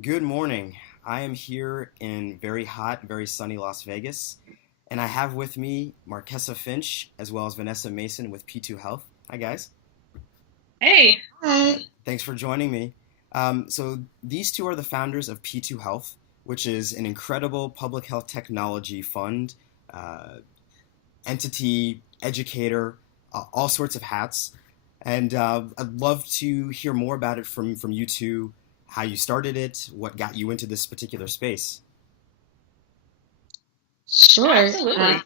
Good morning. I am here in very hot, very sunny Las Vegas, and I have with me Marquesa Finch as well as Vanessa Mason with P2 Health. Hi, guys. Hey, Hi. Thanks for joining me. So, these two are the founders of P2 Health, which is an incredible public health technology fund, uh, entity, educator, all sorts of hats. And I'd love to hear more about it from you two, how you started it, what got you into this particular space. Sure. absolutely.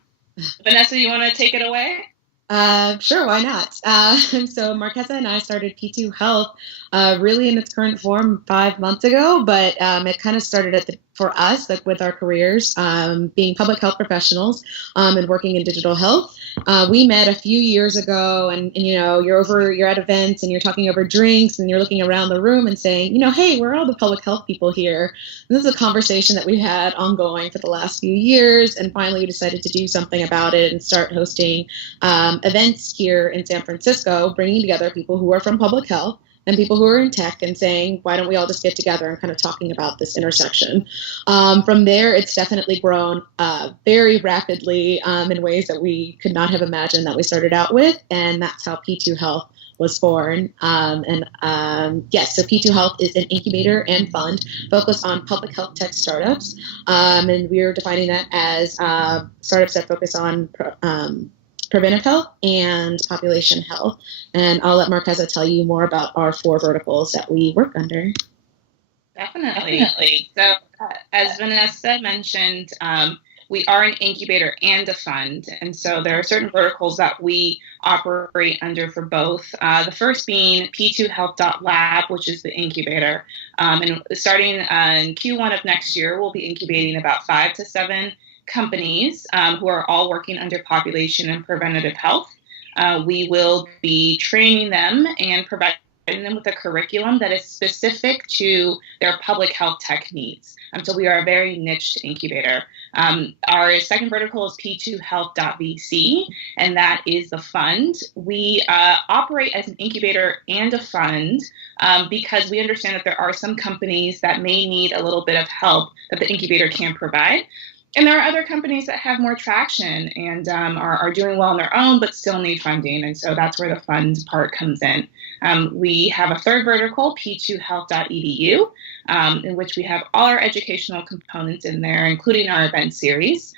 Vanessa, you want to take it away? Sure, why not? So Marquesa and I started P2 Health really in its current form 5 months ago, but it kind of started for us, like with our careers, being public health professionals and working in digital health. We met a few years ago, and you're at events and you're talking over drinks and you're looking around the room and saying, hey, we're all the public health people here. And this is a conversation that we had ongoing for the last few years, and finally we decided to do something about it and start hosting events here in San Francisco, bringing together people who are from public health and people who are in tech and saying, why don't we all just get together and kind of talking about this intersection? From there, it's definitely grown very rapidly in ways that we could not have imagined that we started out with. And that's how P2 Health was born. Yes, so P2 Health is an incubator and fund focused on public health tech startups. And we're defining that as startups that focus on preventive health and population health. And I'll let Marqueza tell you more about our four verticals that we work under. Definitely. So, as Vanessa mentioned, we are an incubator and a fund. And so there are certain verticals that we operate under for both. The first being P2Health.lab, which is the incubator. And starting in Q1 of next year, we'll be incubating about 5 to 7 companies who are all working under population and preventative health. We will be training them and providing them with a curriculum that is specific to their public health tech needs. So we are a very niched incubator. Our second vertical is P2Health.vc, and that is the fund. We operate as an incubator and a fund because we understand that there are some companies that may need a little bit of help that the incubator can provide. And there are other companies that have more traction and are doing well on their own, but still need funding. And so that's where the fund part comes in. We have a third vertical, P2Health.edu, in which we have all our educational components in there, including our event series.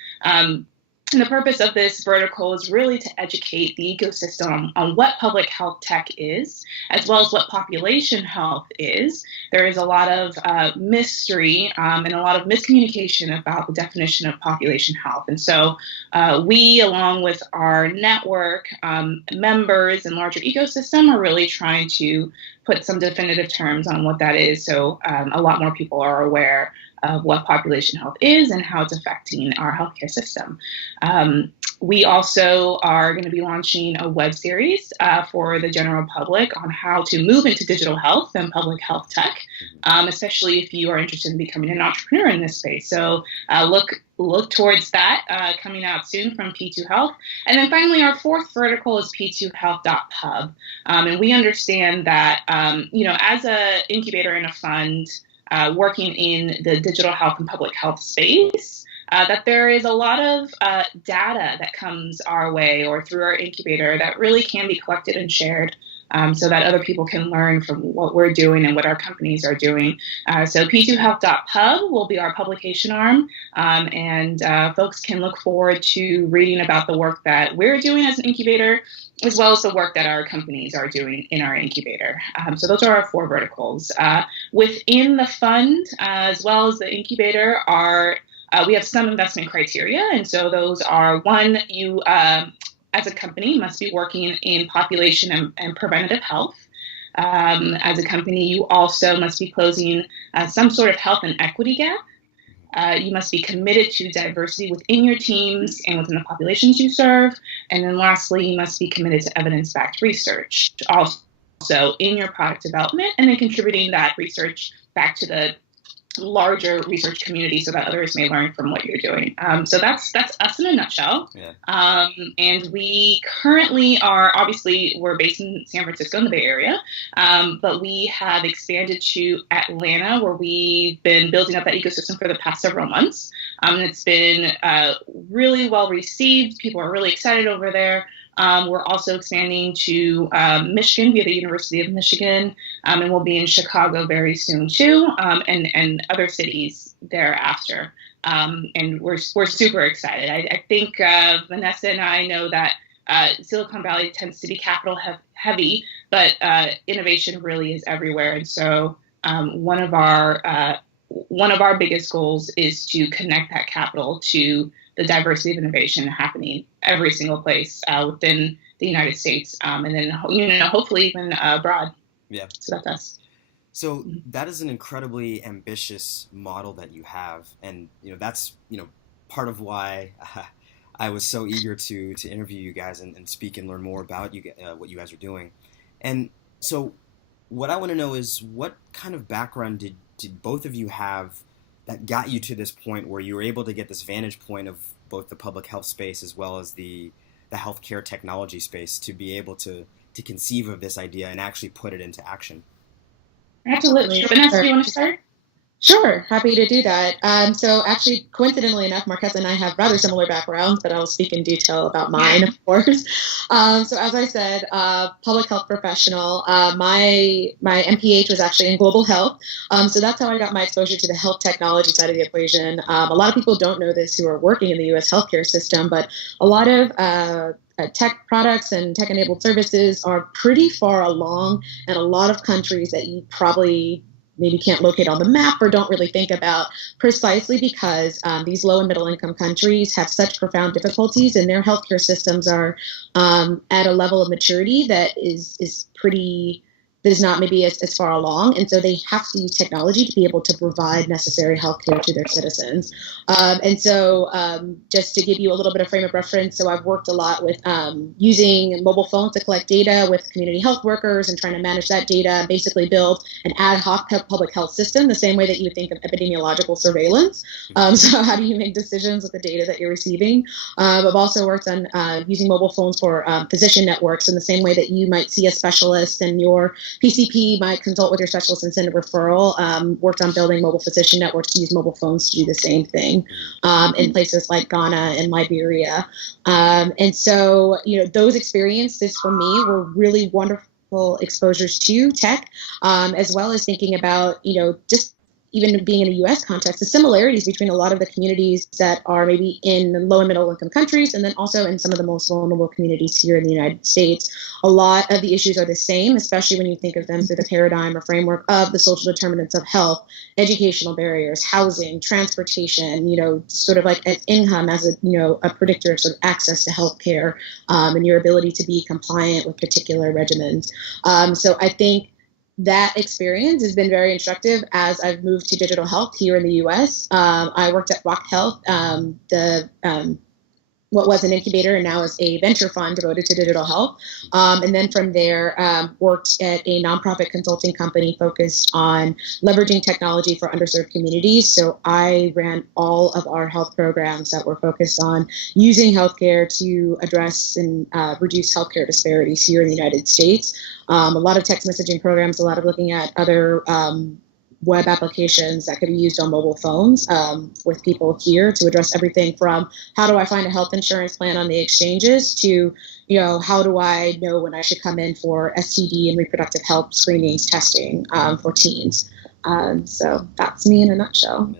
And the purpose of this vertical is really to educate the ecosystem on what public health tech is, as well as what population health is. There is a lot of mystery and a lot of miscommunication about the definition of population health. And so we, along with our network members and larger ecosystem, are really trying to put some definitive terms on what that is so a lot more people are aware of what population health is and how it's affecting our healthcare system. We also are going to be launching a web series for the general public on how to move into digital health and public health tech, especially if you are interested in becoming an entrepreneur in this space. So look towards that coming out soon from P2 Health. And then finally, our fourth vertical is P2Health.pub. And we understand that, as an incubator and a fund, working in the digital health and public health space, that there is a lot of data that comes our way or through our incubator that really can be collected and shared so that other people can learn from what we're doing and what our companies are doing. So P2Health.pub will be our publication arm, and folks can look forward to reading about the work that we're doing as an incubator, as well as the work that our companies are doing in our incubator. So those are our four verticals. Within the fund, as well as the incubator, we have some investment criteria. And so those are, one, you as a company must be working in population and preventative health. As a company, you also must be closing some sort of health and equity gap. You must be committed to diversity within your teams and within the populations you serve. And then lastly, you must be committed to evidence-backed research, also in your product development, and then contributing that research back to the larger research community so that others may learn from what you're doing. So that's us in a nutshell. Yeah. And we currently are, obviously, we're based in San Francisco in the Bay Area, but we have expanded to Atlanta, where we've been building up that ecosystem for the past several months. It's been really well received. People are really excited over there. We're also expanding to Michigan via the University of Michigan, and we'll be in Chicago very soon too, and other cities thereafter. And we're super excited. I think Vanessa and I know that Silicon Valley tends to be capital heavy, but innovation really is everywhere. And so one of our biggest goals is to connect that capital to the diversity of innovation happening every single place within the United States, and then hopefully even abroad. Yeah. So that's us. So that is an incredibly ambitious model that you have, and that's part of why I was so eager to interview you guys and speak and learn more about what you guys are doing. And so, what I want to know is, what kind of background did both of you have that got you to this point where you were able to get this vantage point of both the public health space as well as the healthcare technology space to be able to conceive of this idea and actually put it into action? Absolutely. Vanessa, do you want to start? Sure, happy to do that. So actually, coincidentally enough, Marquesa and I have rather similar backgrounds, but I'll speak in detail about mine, of course. So as I said, public health professional. My MPH was actually in global health. So that's how I got my exposure to the health technology side of the equation. A lot of people don't know this who are working in the U.S. healthcare system, but a lot of tech products and tech-enabled services are pretty far along in a lot of countries that you probably maybe can't locate on the map or don't really think about, precisely because these low and middle income countries have such profound difficulties, and their healthcare systems are at a level of maturity that is not maybe as far along. And so they have to use technology to be able to provide necessary healthcare to their citizens. And so just to give you a little bit of frame of reference, so I've worked a lot with using mobile phones to collect data with community health workers and trying to manage that data, basically build an ad hoc public health system, the same way that you would think of epidemiological surveillance. So how do you make decisions with the data that you're receiving? I've also worked on using mobile phones for physician networks in the same way that you might see a specialist and your PCP might consult with your specialist and send a referral. Worked on building mobile physician networks to use mobile phones to do the same thing in places like Ghana and Liberia. And so, those experiences for me were really wonderful exposures to tech, as well as thinking about, just even being in a U.S. context, the similarities between a lot of the communities that are maybe in low and middle income countries, and then also in some of the most vulnerable communities here in the United States. A lot of the issues are the same, especially when you think of them through the paradigm or framework of the social determinants of health, educational barriers, housing, transportation, sort of like income as a predictor of sort of access to healthcare, and your ability to be compliant with particular regimens. So I think that experience has been very instructive as I've moved to digital health here in the U.S. I worked at Rock Health, what was an incubator and now is a venture fund devoted to digital health. And then from there, worked at a nonprofit consulting company focused on leveraging technology for underserved communities. So I ran all of our health programs that were focused on using healthcare to address and reduce healthcare disparities here in the United States. A lot of text messaging programs, a lot of looking at other web applications that could be used on mobile phones with people here to address everything from how do I find a health insurance plan on the exchanges to, how do I know when I should come in for STD and reproductive health screenings testing for teens. So that's me in a nutshell.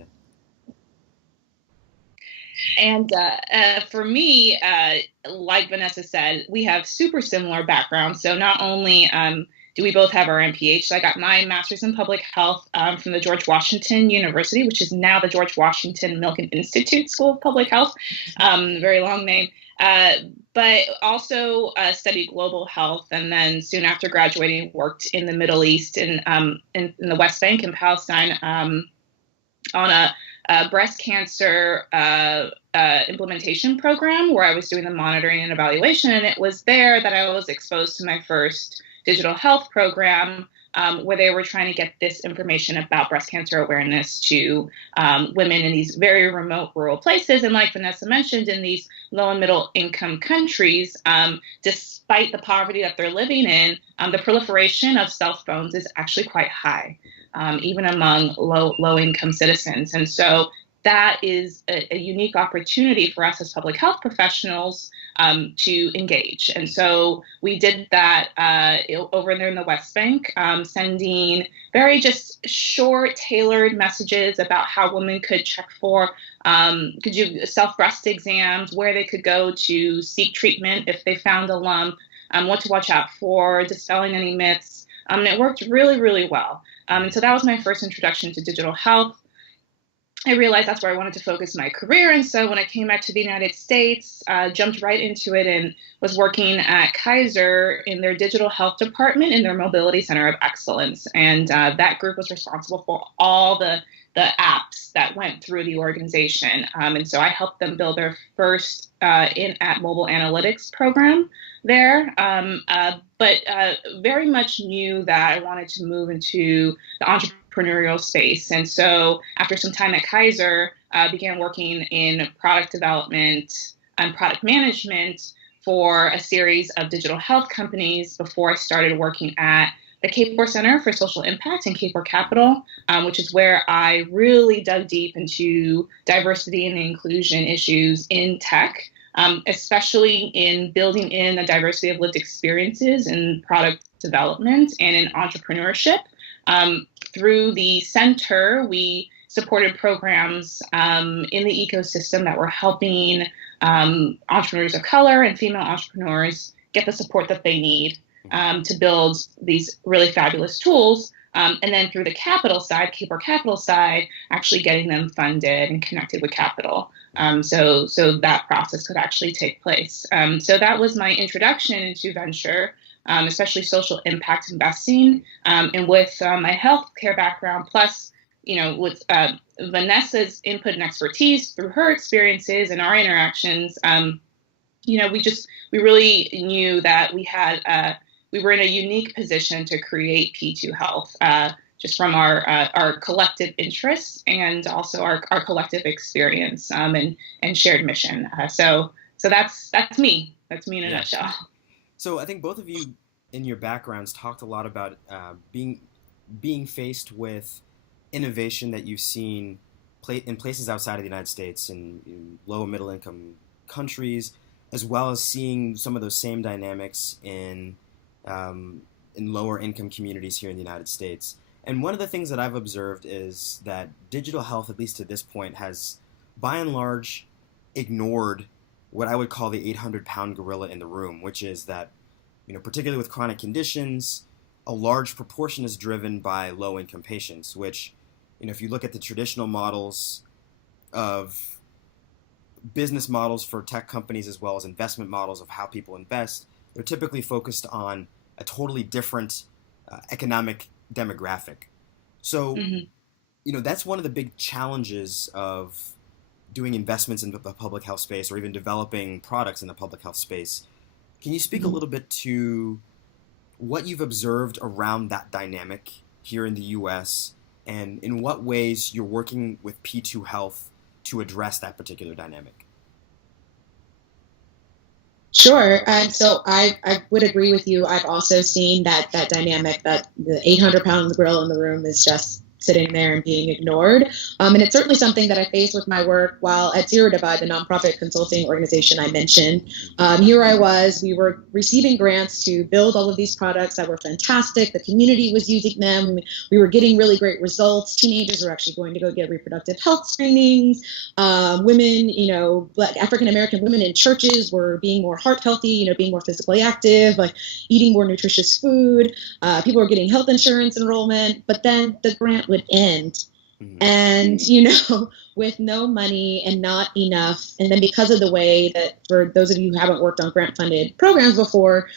And for me, like Vanessa said, we have super similar backgrounds. So not only do we both have our MPH? So I got my master's in public health from the George Washington University, which is now the George Washington Milken Institute School of Public Health. Very long name. But also studied global health, and then soon after graduating, worked in the Middle East and in the West Bank in Palestine on a breast cancer implementation program where I was doing the monitoring and evaluation. And it was there that I was exposed to my first digital health program where they were trying to get this information about breast cancer awareness to women in these very remote rural places. And like Vanessa mentioned, in these low and middle income countries, despite the poverty that they're living in, the proliferation of cell phones is actually quite high, even among low income citizens. And so that is a unique opportunity for us as public health professionals to engage. And so we did that over there in the West Bank, sending very just short, tailored messages about how women could check for, could do self-breast exams, where they could go to seek treatment if they found a lump, what to watch out for, dispelling any myths. And it worked really, really well. And so that was my first introduction to digital health. I realized that's where I wanted to focus my career. And so when I came back to the United States, jumped right into it and was working at Kaiser in their digital health department in their mobility center of excellence. And that group was responsible for all the apps that went through the organization. And so I helped them build their first in-app mobile analytics program there, but very much knew that I wanted to move into the entrepreneurial space. And so after some time at Kaiser, began working in product development and product management for a series of digital health companies before I started working at the K4 Center for Social Impact and K4 Capital, which is where I really dug deep into diversity and inclusion issues in tech, especially in building in the diversity of lived experiences in product development and in entrepreneurship. Through the center, we supported programs in the ecosystem that were helping entrepreneurs of color and female entrepreneurs get the support that they need to build these really fabulous tools. And then through the capital side, K4 Capital side, actually getting them funded and connected with capital. So that process could actually take place. So that was my introduction into venture, especially social impact investing. And with my healthcare background, plus, with Vanessa's input and expertise through her experiences and our interactions, we really knew that we were in a unique position to create P2 Health, just from our collective interests and also our collective experience and shared mission. So that's me. That's me in a nutshell. So I think both of you in your backgrounds talked a lot about being faced with innovation that you've seen in places outside of the United States, in low and middle income countries, as well as seeing some of those same dynamics in lower income communities here in the United States. And one of the things that I've observed is that digital health, at least to this point, has by and large ignored what I would call the 800-pound gorilla in the room, which is that, particularly with chronic conditions, a large proportion is driven by low-income patients, which, if you look at the traditional models of business models for tech companies as well as investment models of how people invest, they're typically focused on a totally different economic demographic. So, that's one of the big challenges of doing investments in the public health space or even developing products in the public health space. Can you speak a little bit to what you've observed around that dynamic here in the U.S. and in what ways you're working with P2 Health to address that particular dynamic? Sure. And so I would agree with you. I've also seen that dynamic, that the 800-pound gorilla in the room is just sitting there and being ignored. And it's certainly something that I face with my work while at Zero Divide, the nonprofit consulting organization I mentioned. Here I was, we were receiving grants to build all of these products that were fantastic. The community was using them. We were getting really great results. Teenagers were actually going to go get reproductive health screenings. Women, Black African-American women in churches were being more heart healthy, being more physically active, like eating more nutritious food. People were getting health insurance enrollment, but then the grant would end. And, with no money and not enough. And then because of the way that, for those of you who haven't worked on grant funded programs before,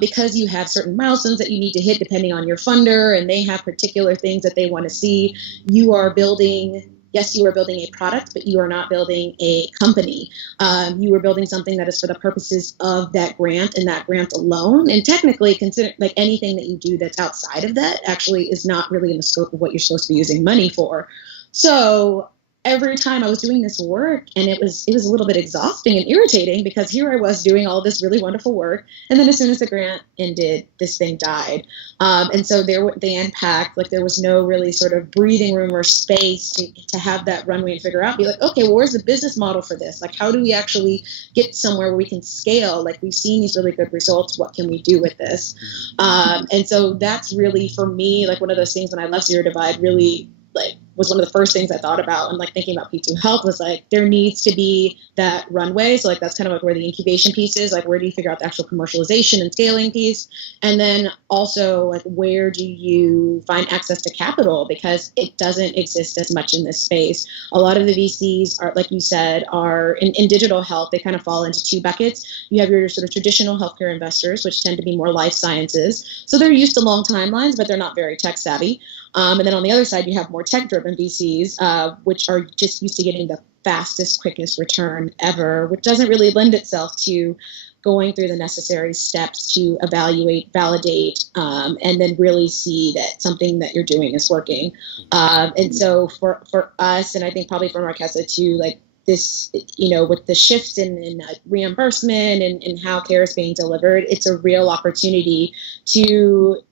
because you have certain milestones that you need to hit depending on your funder, and they have particular things that they want to see, you are building yes, you are building a product, but you are not building a company. You are building something that is for the purposes of that grant and that grant alone. And technically, consider like anything that you do that's outside of that actually is not really in the scope of what you're supposed to be using money for. So every time I was doing this work, and it was a little bit exhausting and irritating, because here I was doing all this really wonderful work, and then as soon as the grant ended, this thing died. And so they unpacked, like there was no really sort of breathing room or space to have that runway and figure out, be like, okay, well, where's the business model for this? Like, how do we actually get somewhere where we can scale? Like, we've seen these really good results. What can we do with this? And so that's really, for me, like one of those things when I left Zero Divide, really like was one of the first things I thought about. And like thinking about P2 Health was like, there needs to be that runway. So like, that's kind of like where the incubation piece is, like, where do you figure out the actual commercialization and scaling piece? And then also like, where do you find access to capital? Because it doesn't exist as much in this space. A lot of the VCs are, like you said, are in digital health. They kind of fall into two buckets. You have your sort of traditional healthcare investors, which tend to be more life sciences. So they're used to long timelines, but they're not very tech savvy. And then on the other side, you have more tech-driven VCs, which are just used to getting the fastest, quickest return ever, which doesn't really lend itself to going through the necessary steps to evaluate, validate, and then really see that something that you're doing is working. And so for us, and I think probably for Marquesa too, like this, you know, with the shifts in reimbursement and how care is being delivered, it's a real opportunity to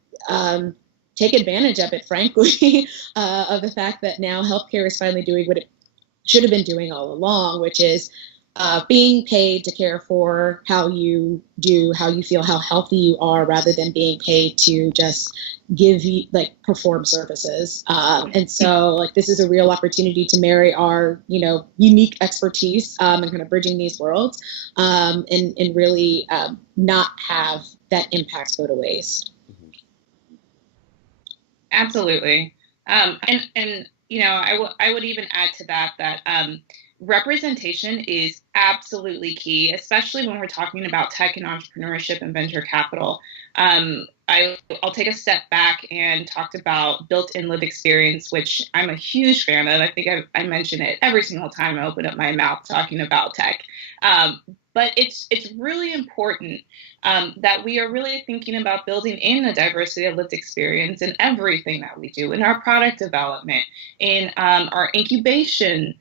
take advantage of it, frankly, of the fact that now healthcare is finally doing what it should have been doing all along, which is being paid to care for how you do, how you feel, how healthy you are, rather than being paid to just give you, like, perform services. And so, like, this is a real opportunity to marry our, you know, unique expertise and kind of bridging these worlds and really not have that impact go to waste. Absolutely. And you know, I would even add to that representation is absolutely key, especially when we're talking about tech and entrepreneurship and venture capital. I'll take a step back and talked about built-in lived experience, which I'm a huge fan of. I think I mention it every single time I open up my mouth talking about tech. But it's really important that we are really thinking about building in the diversity of lived experience in everything that we do, in our product development, in our incubator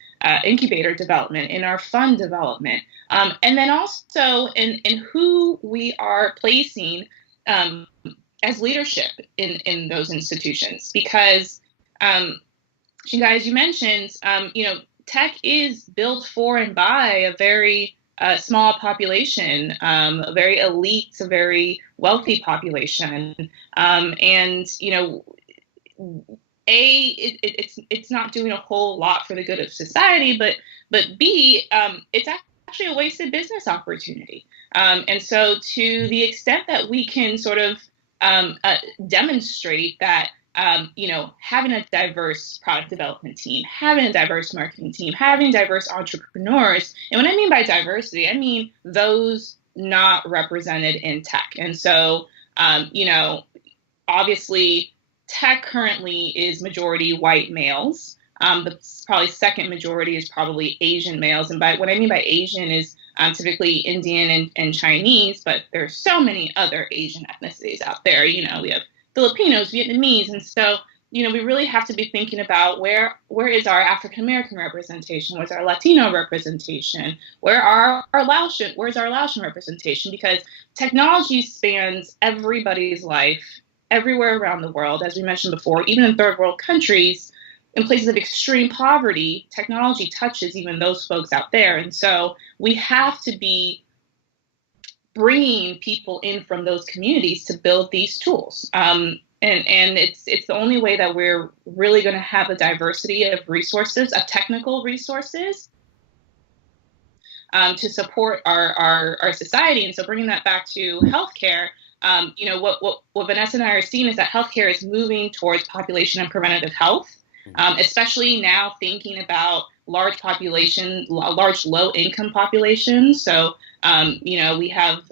development, in our fund development, and then also in who we are placing as leadership in those institutions. Because, you guys, you mentioned, you know, tech is built for and by a very small population, a very elite, a very wealthy population, and you know, it's not doing a whole lot for the good of society, but B, it's actually a wasted business opportunity. And so, to the extent that we can sort of demonstrate that. You know, having a diverse product development team, having a diverse marketing team, having diverse entrepreneurs. And what I mean by diversity, I mean those not represented in tech. And so, you know, obviously tech currently is majority white males. The probably second majority is probably Asian males. And by what I mean by Asian is typically Indian and Chinese, but there's so many other Asian ethnicities out there. You know, we have Filipinos, Vietnamese. And so, you know, we really have to be thinking about where is our African-American representation? Where's our Latino representation? Where's our Laotian representation? Because technology spans everybody's life everywhere around the world. As we mentioned before, even in third world countries, in places of extreme poverty, technology touches even those folks out there. And so we have to be bringing people in from those communities to build these tools. And it's the only way that we're really going to have a diversity of resources, of technical resources, to support our society. And so bringing that back to healthcare, you know, what Vanessa and I are seeing is that healthcare is moving towards population and preventative health, especially now thinking about large low-income populations. So, you know, we have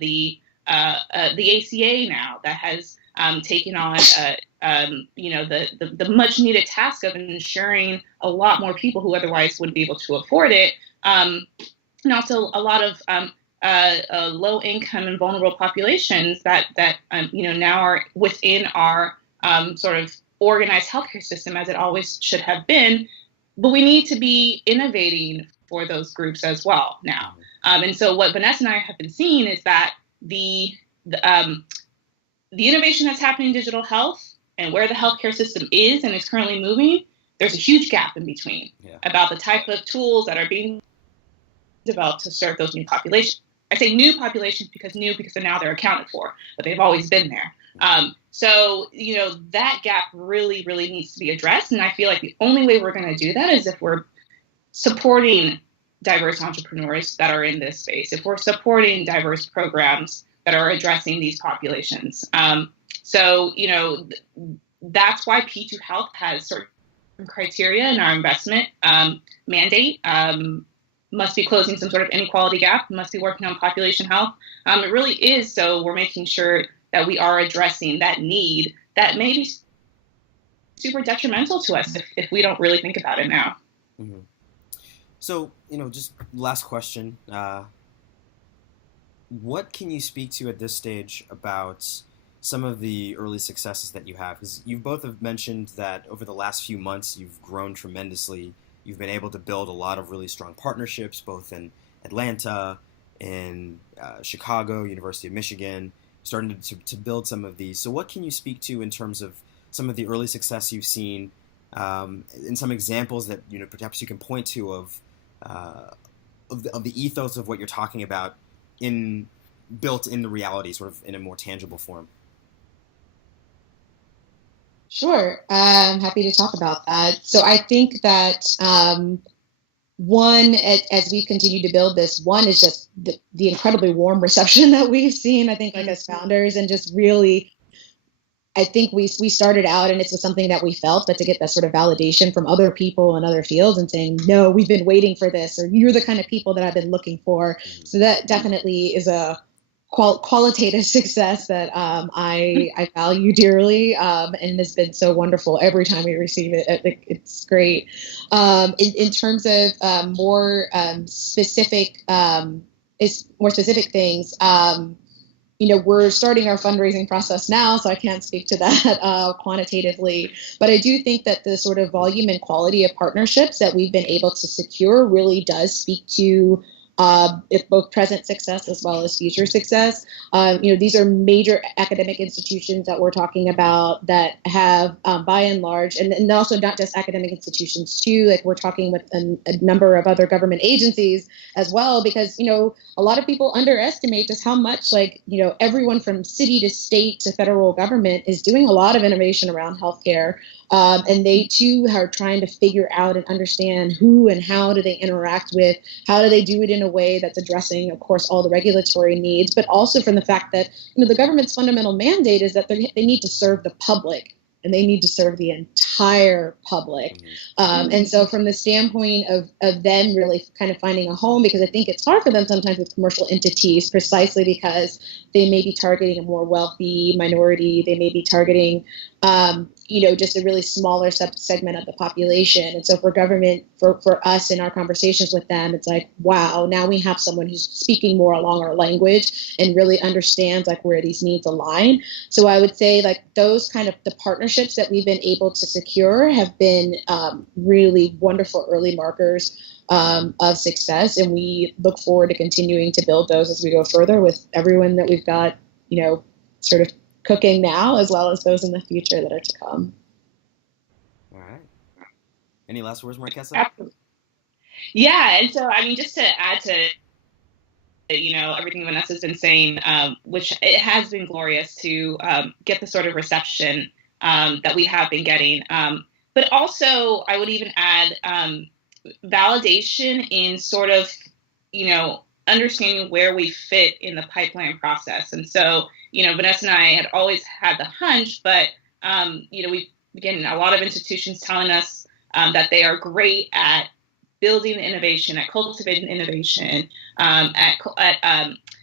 the ACA now that has taken on the much needed task of ensuring a lot more people who otherwise wouldn't be able to afford it, and also a lot of low income and vulnerable populations that now are within our sort of organized healthcare system as it always should have been. But we need to be innovating for those groups as well now. And so what Vanessa and I have been seeing is that the innovation that's happening in digital health and where the healthcare system is and is currently moving, there's a huge gap in between about the type of tools that are being developed to serve those new populations. I say new populations because now they're accounted for, but they've always been there. So that gap really, really needs to be addressed. And I feel like the only way we're going to do that is if we're supporting diverse entrepreneurs that are in this space, if we're supporting diverse programs that are addressing these populations. So that's why P2 Health has certain criteria in our investment mandate. Must be closing some sort of inequality gap, must be working on population health. It really is. So we're making sure that we are addressing that need that may be super detrimental to us if we don't really think about it now. Mm-hmm. So, just last question. What can you speak to at this stage about some of the early successes that you have? Because you both have mentioned that over the last few months, you've grown tremendously. You've been able to build a lot of really strong partnerships, both in Atlanta, in Chicago, University of Michigan, starting to build some of these. So what can you speak to in terms of some of the early success you've seen, and some examples that perhaps you can point to of the ethos of what you're talking about built in the reality, sort of in a more tangible form? Sure. I'm happy to talk about that. So I think that one, as we continue to build this, one is just the incredibly warm reception that we've seen, I think, like as founders, and just really, I think we started out, and it's just something that we felt, but to get that sort of validation from other people in other fields and saying, no, we've been waiting for this, or you're the kind of people that I've been looking for. So that definitely is a qualitative success that I value dearly, and has been so wonderful every time we receive it. It's great. In terms of more specific things, we're starting our fundraising process now, so I can't speak to that quantitatively. But I do think that the sort of volume and quality of partnerships that we've been able to secure really does speak to if both present success as well as future success. These are major academic institutions that we're talking about that have, by and large, and also not just academic institutions too, like we're talking with a number of other government agencies as well, because, a lot of people underestimate just how much everyone from city to state to federal government is doing a lot of innovation around healthcare. And they too are trying to figure out and understand who and how do they interact with, how do they do it in a way that's addressing, of course, all the regulatory needs, but also from the fact that, the government's fundamental mandate is that they need to serve the public, and they need to serve the entire public. And so from the standpoint of them really kind of finding a home, because I think it's hard for them sometimes with commercial entities, precisely because they may be targeting a more wealthy minority, they may be targeting just a really smaller segment of the population. And so for government, for us in our conversations with them, it's like, wow, now we have someone who's speaking more along our language and really understands where these needs align. So I would say those kind of the partnerships that we've been able to secure have been really wonderful early markers of success. And we look forward to continuing to build those as we go further with everyone that we've got, sort of cooking now, as well as those in the future that are to come. All right. Any last words, Marquesa? Absolutely. Yeah, and so just to add to everything Vanessa's been saying, which it has been glorious to get the sort of reception that we have been getting, but also I would even add validation in sort of understanding where we fit in the pipeline process. And so Vanessa and I had always had the hunch, but we've again a lot of institutions telling us that they are great at building innovation, at cultivating innovation, at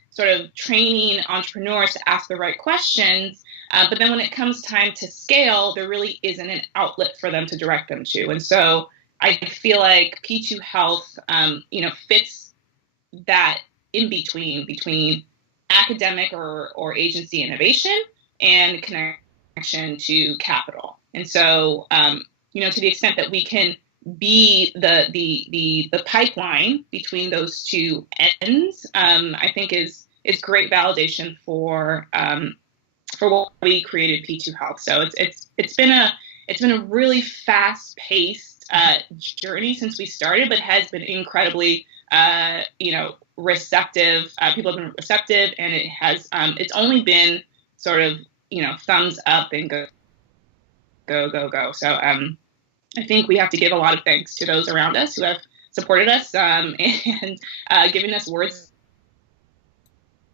sort of training entrepreneurs to ask the right questions. But then when it comes time to scale, there really isn't an outlet for them to direct them to. And so I feel like P2 Health, fits that in between academic or agency innovation and connection to capital. And so, to the extent that we can be the pipeline between those two ends, I think is great validation for what we created P2 Health. So it's been a really fast paced journey since we started, but has been incredibly receptive. People have been receptive, and it's only been sort of thumbs up and go. So I think we have to give a lot of thanks to those around us who have supported us and given us words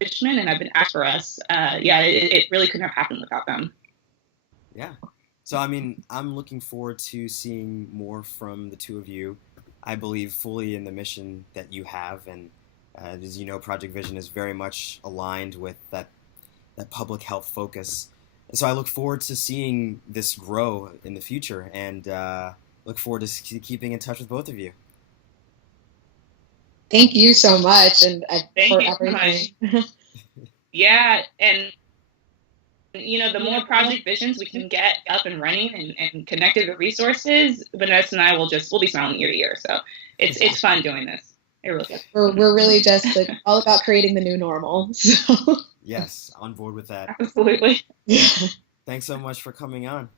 of encouragement and have been asked for us. It really couldn't have happened without them. Yeah. So, I mean, I'm looking forward to seeing more from the two of you. I believe fully in the mission that you have, and as you know, Project Vision is very much aligned with that public health focus. And so I look forward to seeing this grow in the future, and look forward to keeping in touch with both of you. Thank you so much, and Thank for you everything. so much. Yeah, and the more Project Visions we can get up and running and connected with resources, Vanessa and I we'll be smiling ear to ear. So it's fun doing this. It really is. We're really just all about creating the new normal. So. Yes, on board with that. Absolutely. Yeah. Thanks so much for coming on.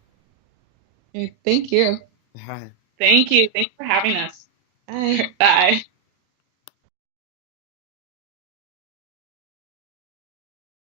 Thank you. All right. Thank you. Thanks for having us. Bye. Bye.